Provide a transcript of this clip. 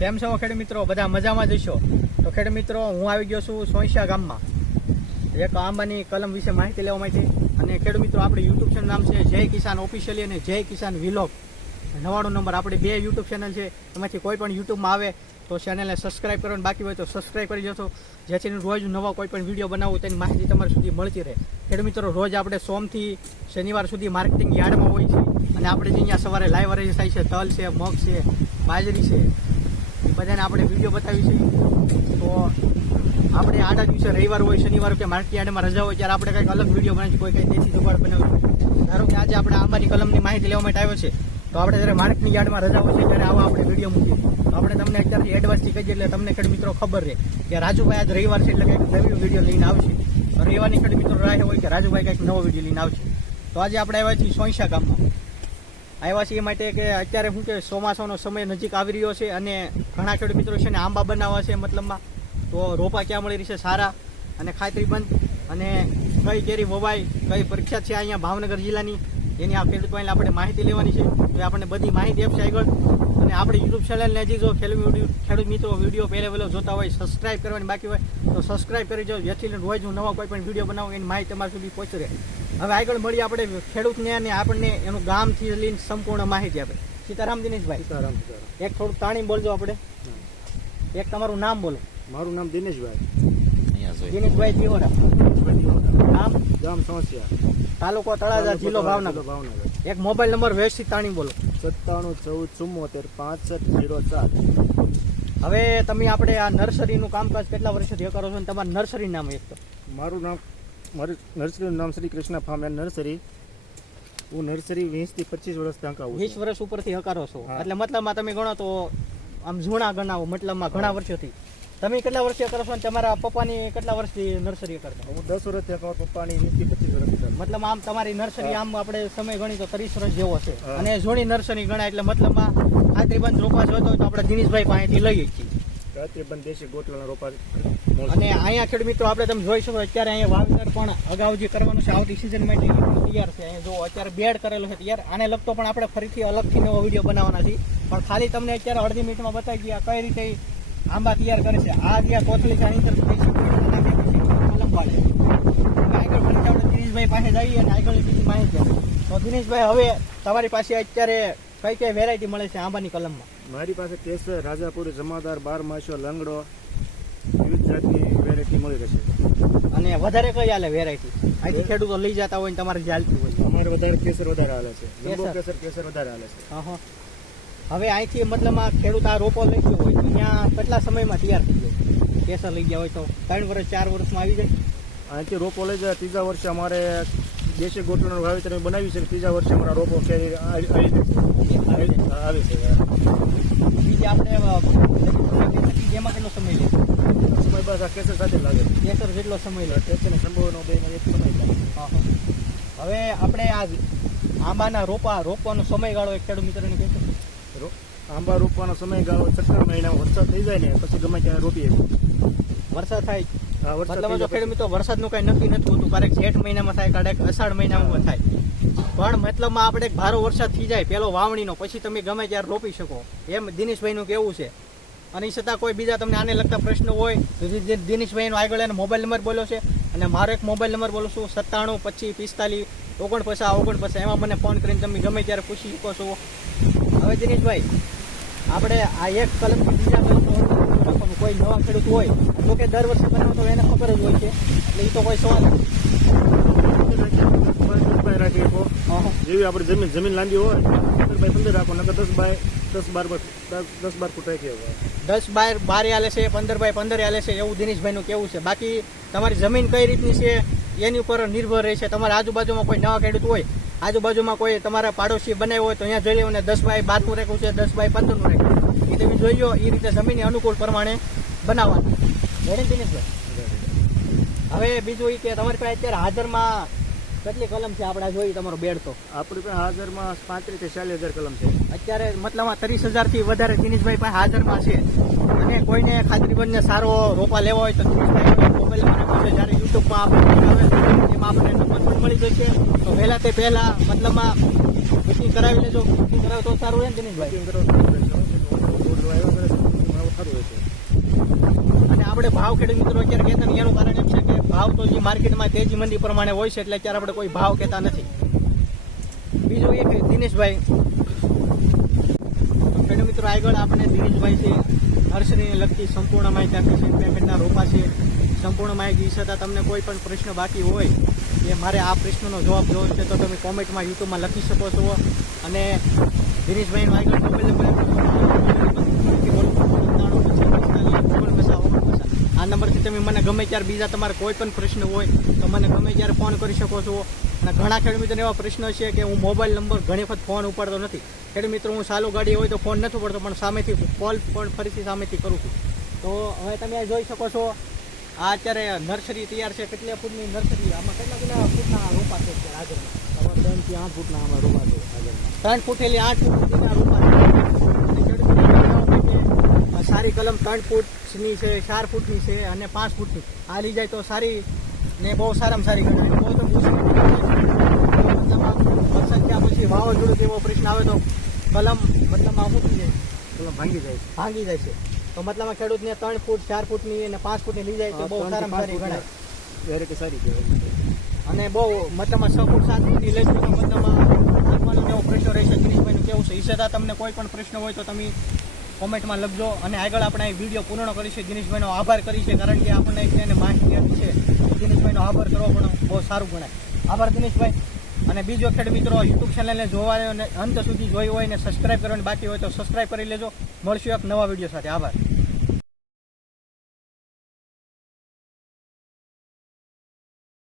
કેમ છો ખેડ મિત્રો? બધા મજામાં જશો તો ખેડ મિત્રો, હું આવી ગયો છું સોંશા ગામમાં. એક આંબાની કલમ વિશે માહિતી લેવા માટે. અને ખેડ મિત્રો, આપણે યુટ્યુબ ચેનલ નામ છે જય કિસાન ઓફિશિયલી અને જય કિસાન વિલોગ નવાણું નંબર, આપણે બે યુટ્યુબ ચેનલ છે. એમાંથી કોઈ પણ યુટ્યુબમાં આવે, તો ચેનલને સબસ્ક્રાઇબ કરવાનું બાકી હોય તો સબસ્ક્રાઇબ કરી જશો જેથી રોજ નવા કોઈ પણ વીડિયો બનાવું, તેની માહિતી તમારા સુધી મળતી રહે. ખેડૂત મિત્રો, રોજ આપણે સોમથી શનિવાર સુધી માર્કેટિંગ યાર્ડમાં હોય છે. અને આપણે જે અહીંયા સવારે લાઈવ અરેન્જ થાય છે, તલ છે, મગ છે, બાજરી છે બધાને આપણે વીડિયો બતાવીશું તો આપણે આડા દિવસે રવિવાર હોય, શનિવાર કે માર્કેટ યાર્ડમાં રજા હોય, ત્યારે આપણે કંઈક અલગ વીડિયો બનાવીશું કોઈ કંઈ દેશી જુગાડ બનાવ્યું ધારો કે આજે આપણે આંબાની કલમની માહિતી લેવા માટે આવ્યો છે, તો આપણે જ્યારે માર્કેટની યાર્ડમાં રજા હોય છે, ત્યારે આવા આપણે વીડિયો મૂકીએ આપણે તમને અત્યારથી એડવાન્સથી કહીએ એટલે તમને ખેડ મિત્રો ખબર રહે કે રાજુભાઈ આજ રવિવાર છે, એટલે કંઈક નવી વીડિયો લઈને આવશે. રવિવારની ખેડ મિત્રો રાહ હોય કે રાજુભાઈ કંઈક નવો વીડિયો લઈને આવશે. તો આજે આપણે આવ્યા છીએ સોઈસા ગામમાં. આવ્યા એ માટે કે અત્યારે શું કે ચોમાસાનો સમય નજીક આવી રહ્યો છે અને ઘણા ખેડૂત મિત્રો છે ને આંબા બનાવવા છે મતલબમાં. તો રોપા ક્યાં મળી રહેશે સારા અને ખાતરીબંધ અને કઈ કેરી વવાય, કઈ પ્રખ્યાત છે અહીંયા ભાવનગર જિલ્લાની, એની આ ખેડૂત પાસે આપણે માહિતી લેવાની છે. તો આપણને બધી માહિતી આપશે આગળ. અને આપણે યુટ્યુબ ચેનલને હજી જો ખેડૂત ખેડૂત મિત્રો વીડિયો પહેલે વહેલો જોતા હોય સબસ્ક્રાઇબ કરવાની બાકી હોય, તો સબસ્ક્રાઇબ કરી જાઓ. જેથી રોજ હું નવા કોઈ પણ વીડિયો બનાવું, એની માહિતી તમારા સુધી પહોંચી રહે. હવે આગળ મળી આપણે ખેડૂતને અને આપણને એનું ગામથી લઈને સંપૂર્ણ માહિતી આપે. સીતારામ દિનેશભાઈ. સીતારામ એક થોડુંક તાણી બોલજો આપણે. એક તમારું નામ બોલો. મારું નામ દિનેશભાઈ. દિનેશભાઈ દિહોરા. નામ ગામ? સોસિયા તાલુકો તળાજા જિલ્લો ભાવનગર. ભાવનગર. એક મોબાઈલ નંબર વ્યવસ્થિત તાણી બોલો. સત્તાણું ચૌદ ચુમ્મોતેર પાસઠ જીરો ચાર હવે તમે આપણે આ નર્સરીનું કામકાજ કેટલા વર્ષથી કરો છો અને તમારું નર્સરી નામ એક તો. મારું નામ મારું નર્સરીનું નામ Shri Krishna farm and nursery. હું નર્સરી વીસથી પચીસ વર્ષ ત્યાં આવું વીસ વર્ષ ઉપરથી હકારો છો. એટલે મતલબમાં તમે ગણો તો આમ જૂના ગણાવો મતલબમાં ઘણા વર્ષોથી. તમે કેટલા વર્ષથી કરો છો તમારા પપ્પાની કેટલા વર્ષથી નર્સરી કરતા હું દસ વર્ષ ત્યાં કહું પપ્પાની વીસથી પચીસ વર્ષ મતલબ આમ તમારી નર્સરી આમ આપણે સમય ગણી તો ત્રીસ વર્ષ જેવો છે. અને જૂની નર્સરી ગણાય એટલે મતલબમાં ખાતરીબંધ રોપા જોતો તો આપણે દિનેશભાઈ પાસેથી લઈએ છીએ. રાત્રે દેશી ગોટલાના રોપા અને અહીંયા ખેડૂત આપણે તમે જોઈ શકો અત્યારે અહીંયા વાવેતર પણ અગાઉ કરવાનું છે, આવતી સિઝન માટે તૈયાર છે. અહીંયા જો અત્યારે બેડ કરેલો છે તૈયાર, આને લગતો પણ આપણે ફરીથી અલગથી નવો વીડિયો બનાવવાના છે પણ ખાલી તમને અત્યારે અડધી મિનિટમાં બતાવી ગયા કઈ રીતે આંબા તૈયાર કરે છે. આ જે કોથળી છે, આની અંદર દેશી આગળ ફરીથી આપણે દિનેશભાઈ પાસે જઈએ. તો દિનેશભાઈ, હવે તમારી પાસે અત્યારે કઈ કઈ વેરાયટી મળે છે આંબાની કલમમાં? મારી પાસે કેસર રાજાપુરી જમાદાર બાર માસો લંગડો વિવિધ જાતની વેરાયટી મળી રહેશે. અને વધારે કઈ હાલે વેરાયટી અહીંથી ખેડૂતો લઈ જતા હોય ને તમારે ચાલતી હોય. અમારે વધારે કેસર વધારે હાલે છે. કેસર. કેસર વધારે હાલે છે. હવે અહીંથી મતલબ આ ખેડૂત આ રોપો લઈ ગયો હોય તો ત્યાં કેટલા સમયમાં તૈયાર થઈ જાય? કેસર લઈ ગયા હોય તો ત્રણ વર્ષ ચાર વર્ષમાં આવી જાય? અહીંથી રોપો લઈ જાય. ત્રીજા વર્ષે અમારે દેશી ગોટલાનું વાવેતર અમે બનાવી છે. ત્રીજા વર્ષે અમારા રોપો કેરી આવી છે. બીજી આપણે બીજી કેટલો સમય લે? સમય બસ આ કેસર સાથે લાગે કેસર જેટલો સમય લે? કેસરને સંભવનો બે એક સમય હવે આપણે આ આંબાના રોપા રોપવાનો સમયગાળો એક ખેડૂત મિત્રને કહેશો આંબા રોપવાનો સમયગાળો સત્તર મહિના વરસાદ થઈ જાય ને પછી ગમે ત્યારે રોપીએ. વરસાદ થાય મતલબ જો ખેડૂત મિત્રો વરસાદનું કઈ નક્કી નથી હોતું ક્યારેક જેઠ મહિનામાં થાય ક્યારેક અષાઢ મહિનામાં થાય. પણ મતલબમાં આપણે એક ભારો વરસાદ થઈ જાય પેલો વાવણીનો પછી તમે ગમે ત્યારે રોપી શકો. એમ દિનેશભાઈનું કેવું છે. અને એ છતાં કોઈ બીજા તમને આને લગતા પ્રશ્નો હોય તો દિનેશભાઈનો આગળ એનો મોબાઈલ નંબર બોલ્યો છે. અને મારો એક મોબાઈલ નંબર બોલું છું સત્તાણું પચીસ પિસ્તાલીસ ઓગણપચાસ ઓગણપચાસ. એમાં મને ફોન કરીને તમે ગમે ત્યારે પૂછી શકો છો. હવે દિનેશભાઈ આપણે આ એક કલમથી બીજા કલમ કોઈ નવા ખેડૂત હોય તો કે દર વર્ષે બનાવતો તો એને ખબર જ હોય છે. એટલે એ તો કોઈ સવાલ રાખી શકો જેવી આપણે જમીન જમીન લાંબી હોય પંદર બાય પંદર રાખો નકર દસ બાય દસ બાર દસ- બાર ફૂટ રાખી શકો દસ બાર બાર આલે છે પંદર બાય પંદર આલે છે એવું દિનેશભાઈનું કેવું છે? બાકી તમારી જમીન કઈ રીતની છે એની ઉપર નિર્ભર રહે છે તમારા આજુબાજુમાં કોઈ નવા ખેડૂત હોય આજુબાજુમાં કોઈ તમારા પાડોશી બનાવ્યો હોય તો અહીંયા જોઈ લેવું ને દસ બાય બારનું રાખવું છે દસ બાય પંદરનું રાખવું એ તમે જોઈ લો એ રીતે જમીનની અનુકૂળ પ્રમાણે બનાવવાનું. રેડી દિનેશભાઈ. હવે બીજું એ કે તમારી પાસે અત્યારે હાજરમાં કેટલી કલમ છે આપણે જોઈ તમારો બેડ તો? આપણી પાસે હાજરમાં પાંત્રીસથી ચાલીસ હજાર કલમ છે. અત્યારે મતલબમાં ત્રીસ હજારથી વધારે દિનેશભાઈ પાસે હાજરમાં છે. અને કોઈને ખાતરીબંધને સારો રોપા લેવા હોય તો દિનેશભાઈ મોબાઈલ જ્યારે યુટ્યુબમાં આપણે એમાં આપણને નંબર પણ મળી જશે. તો પહેલાં તે પહેલાં મતલબમાં બુકિંગ કરાવી લેજો. બુકિંગ કરાવે તો સારું રહે ને દિનેશભાઈ બુકિંગ કરો તો રોડ આવ્યો કરે છે. આપણે ભાવ ખેડૂત મિત્રો અત્યારે કહેતા નથી એનું કારણ એમ છે કે ભાવ તો જે માર્કેટમાં તેજી મંદી પ્રમાણે હોય છે એટલે અત્યારે આપણે કોઈ ભાવ કહેતા નથી. બીજું એ કે દિનેશભાઈ ખેડૂત મિત્રો, આગળ આપણે દિનેશભાઈ છે, નર્સરીને લગતી સંપૂર્ણ માહિતી આપી છે પેકેટના રોપા છે. સંપૂર્ણ માહિતી છતાં તમને કોઈ પણ પ્રશ્ન બાકી હોય કે મારે આ પ્રશ્નનો જવાબ જોવો છે તો તમે કોમેન્ટમાં યુટ્યુબમાં લખી શકો છો. અને દિનેશભાઈનું આગળ મોબાઈલ નંબર આ નંબરથી તમે મને ગમે ત્યારે બીજા તમારે કોઈ પણ પ્રશ્ન હોય તો મને ગમે ત્યારે ફોન કરી શકો છો. અને ઘણા ખેડૂત મિત્રોને એવા પ્રશ્ન છે કે હું મોબાઈલ નંબર ઘણી વખત ફોન ઉપાડતો નથી. ખેડૂત મિત્રો હું સાલો ગાડી હોય તો ફોન નથી ઉપાડતો પણ સામેથી કોલ પણ ફરીથી સામેથી કરું છું. તો હવે તમે આ જોઈ શકો છો આ અત્યારે નર્સરી તૈયાર છે. કેટલા ફૂટની નર્સરી આમાં કેટલા કેટલા ફૂટના રોપા છે આગળ આગળમાં ત્રણ આઠ ફૂટના આમાં રોપા છે આગળના ત્રણ ફૂટ એટલે આઠ ફૂટના રોપા છે અને ખેડૂત મિત્રોને જણાવું કે આ સારી કલમ ત્રણ ફૂટની છે ચાર ફૂટની છે અને પાંચ ફૂટની. આ લઈ જાય તો સારી ને બહુ સારામાં સારી ગણાય બહુ તો વરસાદ થયા પછી વાવાઝોડું એવો પ્રશ્ન આવે તો કલમ મતલબમાં થઈ જાય. કલમ ભાંગી જાય ભાંગી જાય છે. તો મતલબમાં ખેડૂતને ત્રણ ફૂટ ચાર ફૂટની અને પાંચ ફૂટની લઈ જાય તો બહુ સારામાં સારી ગણાય. વેરાયટી સારી કહેવાય. અને બહુ મતલબમાં છ ફૂટ સાત ફૂટની લઈ તો મતલબમાં આગવાનો કેવો પ્રશ્ન રહેશે દિનેશભાઈનું કેવું છે? એ તમને કોઈ પણ પ્રશ્ન હોય તો તમે કોમેન્ટમાં લખજો અને આગળ આપણે આ વીડિયો પૂર્ણ કરીશું. દિનેશભાઈનો આભાર કરી કારણ કે આપણને એક એને માહિતી આપી છે. દિનેશભાઈનો આભાર કરવો પણ બહુ સારું ગણાય. આભાર દિનેશભાઈ અને બીજો ખેડ મિત્રો, યુટ્યુબ ચેનલને જોવા અને અંત સુધી જોઈ હોય ને સબસ્ક્રાઈબ કરવાની બાકી હોય તો સબસ્ક્રાઇબ કરી લેજો. મળશું એક નવા વીડિયો સાથે. આભાર.